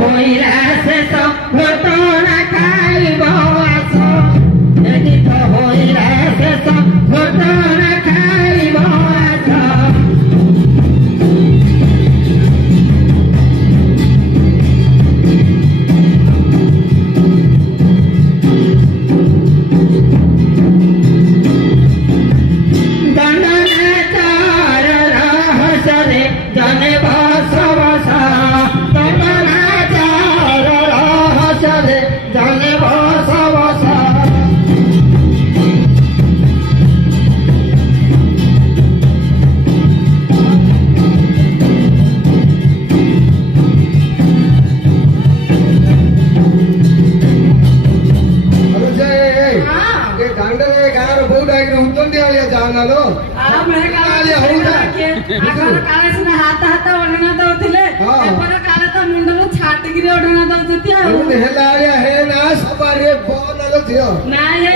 হইলা শেষ ঘটনা খাইব আস যদি তো হইলা শেষ ঘটনা খাইব আস हाथ हाथ ओढ़ना दौले काले तो मुंडल छाटिकी ओढ़ना दौती हे ना सबारे बोनल थियो ना ये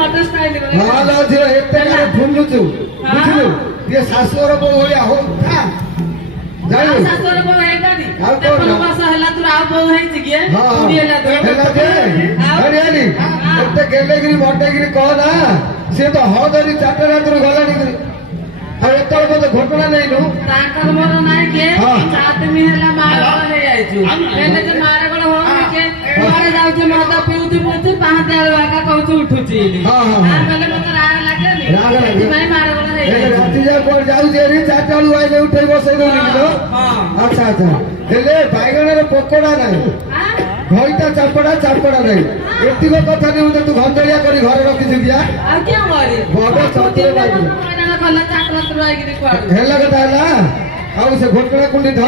मोटर स्टाइल हां लो थियो एते करे फुल्लुचु बुझिलु ये सासुर बो होया हो था जानो सासुर बो है गाडी कोनो मास हला तू राव बो है जिगे उडीला दे हरियाली एते गेलेगिरी मोटेगिरी कहना से तो हदरी चाटा रात्र गलानी करी अरे तोर को घटना नहीं नु ताकर मोर नाही के आदमी हला मारगळ हे आइछु पहले जे मारगळ हो के मारे जाउ जे माता पिउती पुती पाहते आलवा का कहू उठुची हां पहले मत राग लागे भाई मारगळ हे राती जे कोर जाउ जे रे चाटालु आइले उठै बसै दो निलो हां अच्छा अच्छा हेले बाइगण रे पकोड़ा नाही घइता चापड़ा चापड़ा नहीं एतिको कथा नै तू घंटलिया करी घर रखि दिया आ के मारी बडो चते बाजी हेला कथा हेला आउ से घोटना कुंडी ध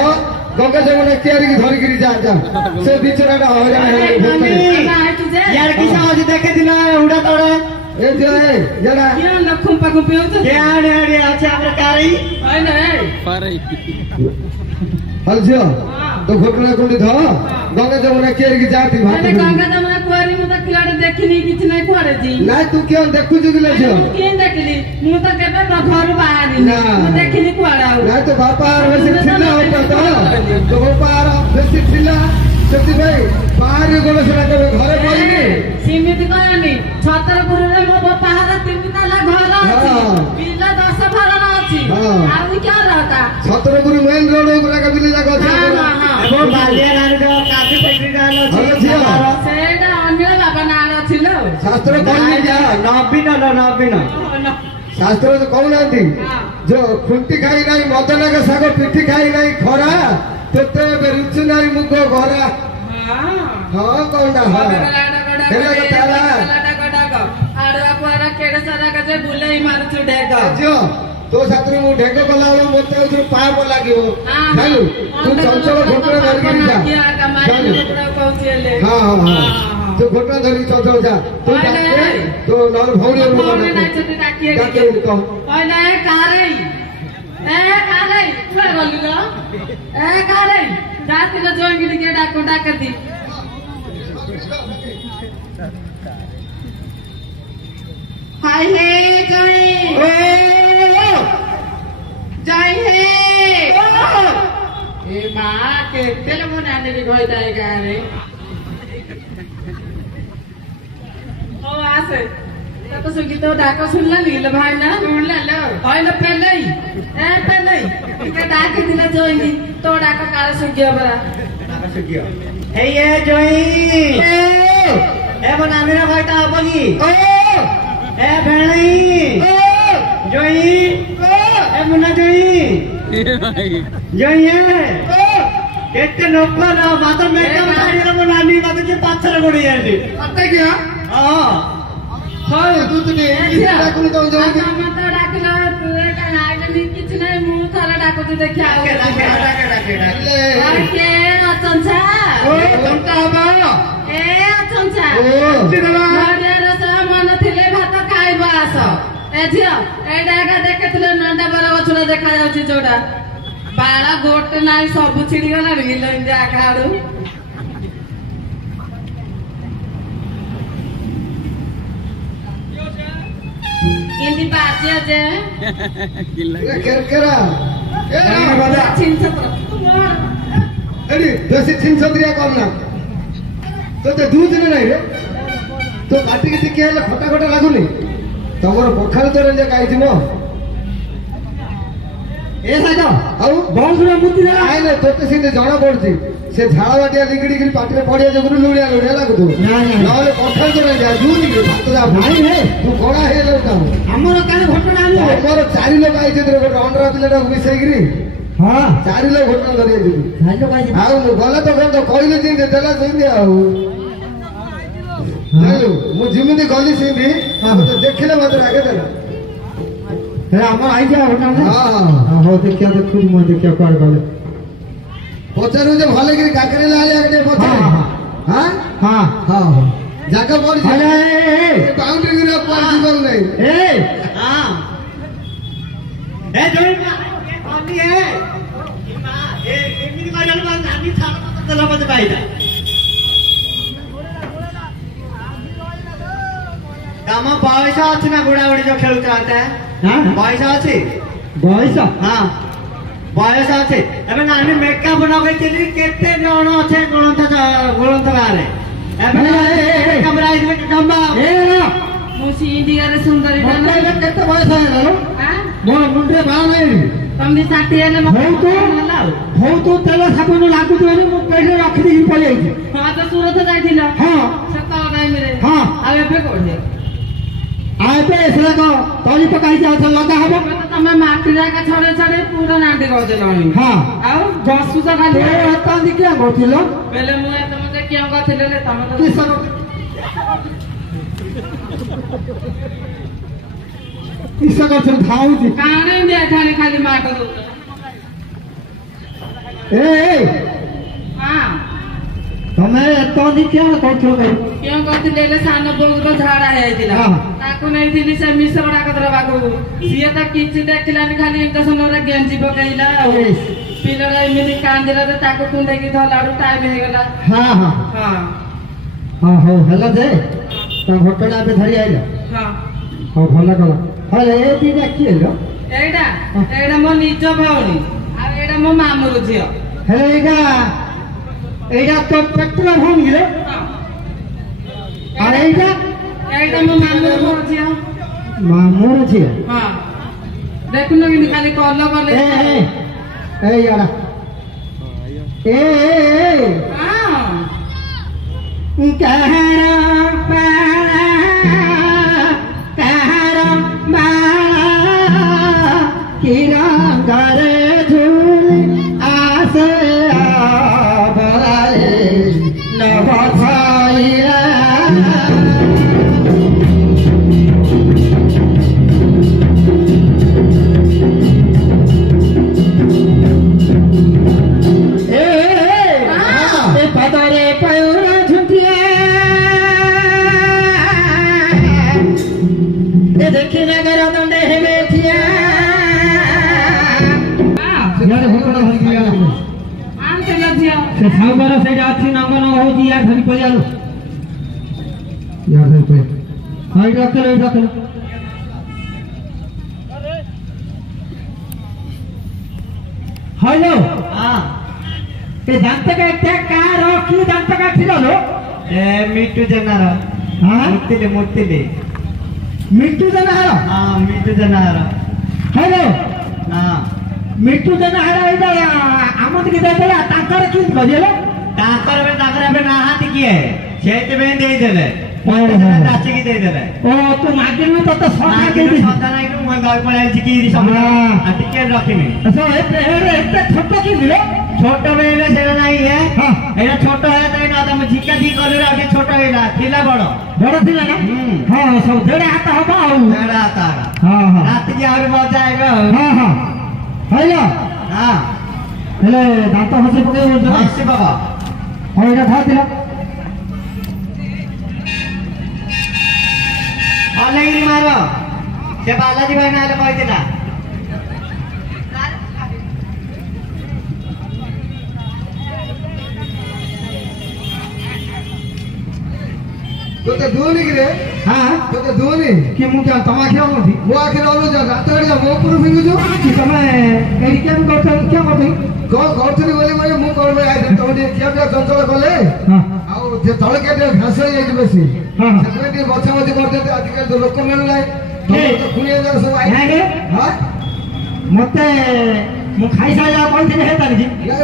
गंगा जमुना कियारी की धरी गिरी जा जा से बिचराटा हरान हेला यार किसा आज देखे दिना उडा तोड़ा ए जो है जरा क्या लखुम पाकु पेउ छ क्या रे अच्छा हमर कारी है नहीं पारे हल जो तो घोटना कुंडी ध गंगा जमुना कियारी की जाती भात गंगा जमुना कुआरी मु त किलाडे देखिनी किछ नै कुआरे जी नाही तू क्यों देखु जुगले छ के देखली मु त केबे घर बाहरी ना देखिनी कुआडा नाही तो बापा बेसी थिला होता तो बापा बेसी थिला सेति भाई बाहरी गोल सेला के घरे पइनी सीमित कहनी छतरपुर रे मो बापा हारा तीन ताला घर अछि बिला 10 फरना अछि आउ क्या रहता छतरपुर मेन रोड ऊपर का बिला जाग अछि वो बालियार रो काफी फैक्ट्री गाल अछि सेटा अन्य बाबा नार अछि लो शास्त्र कहनी जा नबीन शास्त्र तो कहउनांती जो खुंटी खाई नहीं मदन के साग पिठी खाई नहीं खरा तेते बेरुचु नहीं मुगो घरा हां कोंडा हां केला के ताला आडवा पुरा केडे सारा के जे बुलाई मारछु डेगा जो तो छात्री मु ढेको कला वाला मोते उधर पाप लागिवो खालु तू चंचल घोटरा धर के जा हां हां हां तो घोटना धरी चंचल जा तू डाके तो नल भौरी रो डाके तो ओले कारे पूरा गली लो कारे जाति लो जोंगिली के डाको डाकती हाय हे जय जय हे ए मां के टेलीफोन आने रे गई दाई गारे ओ आसे तो सुगी तो डाको सुनला नील भाई ना सुनला लो भाई ना पहले के डाके दिला जोई तो डाको कारे सुगियो बरा डाको सुगियो ए ये जोई ए बना मेरा भाई ता बगी ओ ए भेणी जोई ए मुना जोई जोई केते नोको ना मात्र मेकअप साड़ी रे बनानी मत के पाछर गोड़ी आली अते क्या हां हां तू ने डाकू तो जोई मत डाकला तू का नागनी किछ नै मु थारा डाकू तू देखा डाके के अचंछा ओ तंता बा ए अचंछा ओ चिरला मारे रस मन थिले भात खाइबा आस ए झियो ए डागा देखथले नंडा बरा गछुरा देखा जाउची जोडा बाळा गोट नाही सब छिडी गला भिलो इंजा खाडू इंदी बाजिया जे किल्ला केरकेरा ए बाबा चिंता पर ଏଠି ବେଶୀ ଛିନଛତରିଆ କରନା ତୋତେ ଦୁଇଦିନ ନାହିଁ ରେ ତୋ ପାଟିକି ଟିକେ ହେଲେ ଖଟା ଖଟା ଲାଗୁନି ତମର ପଖାଳ ତୋର ଯେ ଖାଇଥିବ ଏ ସାଇଜ ଆଉ ବଂଶର ମୁତି ଦେଲା ଆଇଲେ ତୋତେ ସେମିତି ଜଣା ପଡୁଛି ସେ ଝାଳ ବାଟିଆ ଲିଗିଡିକିରି ପାଟିରେ ପଡିଆ ଯୋଗୁରୁ ଲୁଣିଆ ଲୁଣିଆ ଲାଗୁଥିବ ନହେଲେ ପଖାଳ ତୋର ଯାଏ ଦୁଇଦିନ ଭାତ ଯା ନାଇଁ ରେ ତୁ କଣା ହେଇଗଲା ତାକୁ ଆମର କାଳେ ଘଟଣା ଆଣିବ ଆମର 4 ଲୋକ ଆଇଛି ଗୋଟେ ଅଣ୍ଡରା ପିଲାଟାକୁ ମିଶେଇକିରି ହଁ 4 ଲୋକ ଘଟଣା ଧରି ଯିବୁ ସାଇଜ କହିଛି ଆଉ ଗଲେ ତ କଣ କହିଲେ ଯେମିତି ଦେଲା ସେମିତି ଆଉ ଜାଣିଲୁ ମୁଁ ଯେମିତି ଗଲି ସେମିତି ମତେ ଦେଖିଲେ ମତେ ରାଗ ଦେଲା ଆମର ଆଇଛି ଘଟଣା ହଁ ହଉ ଦେଖିବା ଦେଖୁ ମୁଁ ଦେଖିବା କୁଆଡେ ଗଲେ ପଚାରୁ ଯେ ଭଲ କିରି କାକରେ ଲାଲିଆ ଟିକେ ପଚାରେ ହଁ ହଁ ହଁ ଜାଗା ପଡିଛି ବାଉଣ୍ଡ୍ରି ଗୁରା ପଡିଛି ଭଲ ନାହିଁ ଏ ହଁ ଏ ଯୋଇ କଲି ଏ ମା ଏ ଏମିତି ମାରଲ ମା ନାନି ଛାଡ଼ ତ ଲବତ ପାଇଲା ତମ ବୟସ ଅଛି ନା ବୁଢା ବୁଢୀ ଯୋଉ ଖେଳୁଛ ବୟସ ଅଛି ବୟସ ହଁ ବୟସ ଅଛି ଏବେ ନାନୀ ମେକଅପ ଲଗେଇଥିଲି କେତେ ଜଣ ଅଛେ ଗୁଣନ୍ଥ ଗାଁରେ ମୁଁ ସିନ୍ଦିଗାରେ ସୁନ୍ଦରୀ କେତେ ବୟସ ହେଇଗଲ ମୋର ମୁଣ୍ଡରେ ବାଳ ନାହିଁ ତମେ 60 ହେଲେ ହଉ ତୁ ତେଲ ସାବୁନ ଲାଗୁଛି ବୋଲି ମୁଁ ପେଟରେ ରଖିଦେଇକି ପଳେଇ ଯାଇଛି ହଁ ତ ସୁରତ ଯାଇଥିଲ ହଁ ସେତେବେଳେ ଟାଇମରେ ହଁ ଆଉ ଏବେ କୋଉଠି ଆଉ ଏବେ ସେଗୁଡାକ ତଳି ପକାଇଛି ଆଉ ଲଗା ହବ ତମେ ମାଟିରେ ଏକା ଛଡେଇ ଛଡେଇ ପୁରା ନାଣ୍ଡି କରିଦେଲଣି ହଁ ଆଉ ବସୁଛ ଖାଲି କିଆ କରୁଥିଲ ବେଲେ ମୁଁ ତମେ କିଏ କରିଥିଲେ ତମେ ତ କିସ କରୁଥିଲ ଧାଉଛି କାଣା ଯାଇଥାନି ଖାଲି ମାଟ ଦଉଛ ଏ ହଁ ତମେ ଏତ କିଆ କରୁଥିଲ କେଉଁ କରିଥିଲେ ହେଲେ ସାନ ବୋଉର ଝାଡା ହେଇଯାଇଥିଲା ତାକୁ ନେଇଥିଲି ସେ ମିଶ୍ର ଡାକ୍ତର ପାଖକୁ ସିଏ ତ କିଛି ଦେଖିଲାନି ଖାଲି ଇଞ୍ଜେକ୍ସନରେ ଗେଞ୍ଜି ପକେଇଲା ଆଉ ପିଲାଟା ଏମିତି କାନ୍ଦିଲା ଯେ ତାକୁ କୁଣ୍ଡେଇକି ଧରିଲାରୁ ଟାଇମ ହେଇଗଲା ହଁ ହଁ ହଁ ହଁ ହଉ ହେଲା ଯେ ତମ ଘଟଣା ଏବେ ଧରି ଆଇଲ ହଁ ହଉ ଭଲ କଲ ହଉ ଏ ଦିଟା କିଏ ଏଇଟା ଏଇଟା ମୋ ନିଜ ଭଉଣୀ ଆଉ ଏଇଟା ମୋ ମାମୁର ଝିଅ ହେଲେ ଏଇଟା ତ ପେଟ୍ରୋଲ ଭଉଣୀ ରେ ଆଉ ଏଇଟା ମୋ ମାମୁର ଝିଅ ମାମୁର ଝିଅ ହଁ ଦେଖୁନ କିନ୍ତୁ ଖାଲି କଲ କଲେ ଏଇଆଡା କାହାର କିରଙ୍ଗରେ ଝୁଲି ଆସେ ଆବରାଏ ନବଛାଇରା ପଦରେ ପୟୁର ଝୁଣ୍ଟିଆ ଦେଖି ନଗର ଦଣ୍ଡେ ହେବେ ଠିଆ ସେ ସାଉବାର ସେଇଟା ଅଛି ନଙ୍ଗନ ହଉଛି ୟାର ଧରି ପଳେଇଆଲୁ ୟାର ଧରି ପଳେଇ ହଁ ଏଇଟା ରଖିଲ ଏଇଟା ରଖିଲ ହ୍ୟାଲୋ ଏ ଦାନ୍ତ କାଠିଆ କାର କି ଦାନ୍ତ କାଠି लो ମିଟୁ ଜେନାର ମୂର୍ତ୍ତିଲି ମିଟୁ ଜେନାହାର ହଁ ମିଟୁ ଜେନାର ହ୍ୟାଲୋ ହଁ ମିଟୁ ଜେନାହାର ଏଇଟା ଆମ ଟିକେ ଦେଇଦେଲା ତାଙ୍କର କେମିତି କରିଲେ ତାଙ୍କର ଏବେ ନାହାନ୍ତି କିଏ ସେଇଥିପାଇଁ ଦେଇଦେଲେ ଚାଚିକି ଦେଇଦେଲେ ଓ ତୁ ମାଗିଲୁ ତତେ ସଦା ନାଇଁ ମୁଁ ଘର ପଳେଇଛି କି ଟିକେ ରଖିନି ଏତେ ଛୋଟ କେମିତି छोट बेले से नहीं है एटा छोट है तो ना तुम झिका झिक कर रे अभी छोट हेला थिला बड़ थिला ना हां सब देड़े हाथ हबा आ देड़े हाथ हां हां रात की और मजा आएगा हां हां हेलो हां हेले दांत हसे पके बोल हसे बाबा हां एटा खा दिला ऑनलाइन मारो से बालाजी भाई नाले कहि दिला तोते दुनी किरे हां तोते दुनी कि मु क्या तमा क्या होती मो आखिर ओलो जा रात गड़िया मो पुरु फिंगु जो कि तमे एडी के करते क्या करते को करथली बोले मु करबे आइ तमे ଘାସ ହେଇଯାଇଛି ବେଶୀ ହଁ। ସେଥିପାଇଁ ଟିକେ ବଛା ବଛି କରିଦେବେ ଆଜିକାଲି ତ ଲୋକ ମିଳୁନାହିଁ କୁଣିଆ ଯାକ ସବୁ ନାଇଁ ହଁ ମତେ ମୁଁ ଖାଇସାରିଲା କହିଥିଲି ହେ ତାରିଖ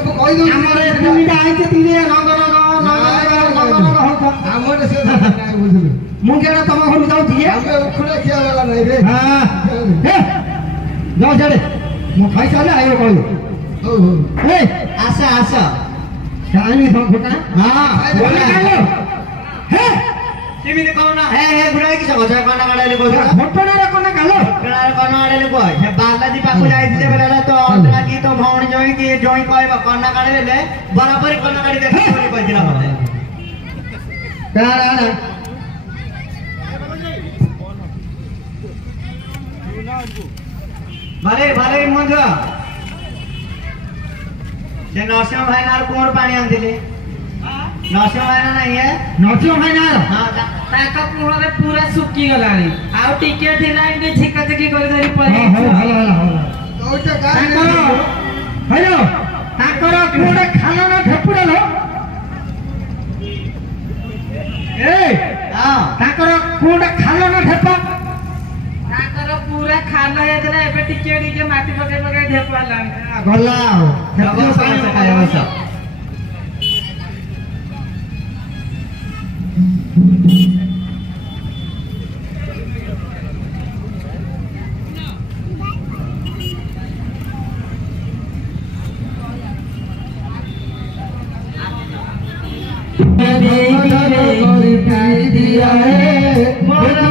ମୁଁ କହିଦଉଛି ଆମର ତିନିଟା ଆଇছে ତିନି ନଗ ଆମର ସେ ନାଇଁ ବୁଝିଲୁ ମୁଁ କେବେ ତମ ଘରକୁ ଯାଉଛି କି ଆମେ ଉଖୁଡ଼ା ଖିଆ ବେଲା ନାହିଁ ରେ ଯାଉ ସିଆଡ଼େ ମୁଁ ଖାଇସାରିଲେ ଆଇବ କହିବ ହଉ ହଉ ଏ ଆସ ଆସ କାହିଁକି ତମ ଫୋଟା କେମିତି କହୁନା ହେ ହେ ବୁଢା କି ସବ କନା ଗାଡିଲେ କହୁଛ ଘଟଣାରେ କନା କାଲ କନା ଗାଡିଲେ କହ ସେ ବାଲାଜୀ ପାଖକୁ ଯାଇଥିଲେ ବେলা ତ ଅନ୍ତରା କି ତ ଭଉଣୀ ଜଇଁ କି ଜଇଁ କହିବ କନା ଗାଡିଲେ ବରାବର କନା ଗାଡି ଦେଖ ବୋଲି କହିଥିଲା ମତେ ভালে ভালে মঞ্জ সে নরসিংহ ভাইনার কোন পানি আনছিলে নরসিଂହ ଭାଇନା ନାହିଁ ଏ ନରସିଂହ ଭାଇନାର ତାଙ୍କ କୂଳରେ ପୁରା ଶୁଖି ଗଲାଣି ଆଉ ଟିକେ ଥିଲା ଏମିତି ଝିକା ଝିକି କରି ଧରି ପଳେଇ ତାଙ୍କର କୋଉଟା ଖାଲନ ଠେପୁଡଲ ତାଙ୍କର କୋଉଟା ଖାଲନ ଠେପ ତାଙ୍କର ପୁରା ଖାଲ ହେଇଥିଲା ଏବେ ଟିକେ ଟିକେ ମାଟି ପକେଇ ପକେଇ ଢେପ ହେଲାଣି ଗଲା ଆଉ दिया है